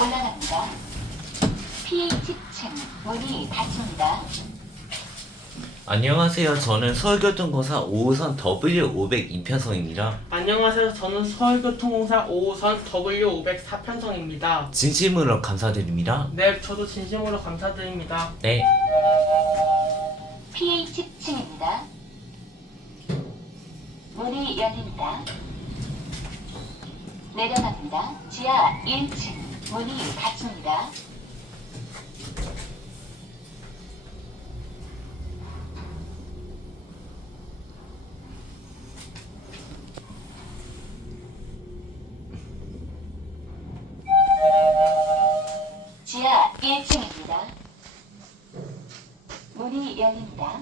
올라갑니다. PH층 문이 닫힙니다. 안녕하세요. 저는 서울교통공사 5호선 W500 2편성입니다. 안녕하세요. 저는 서울교통공사 5호선 W504편성입니다. 진심으로 감사드립니다. 네, 저도 진심으로 감사드립니다. 네. PH층입니다. 문이 열립니다. 내려갑니다. 지하 1층 문이 닫힙니다. 지하 1층입니다. 문이 열립니다.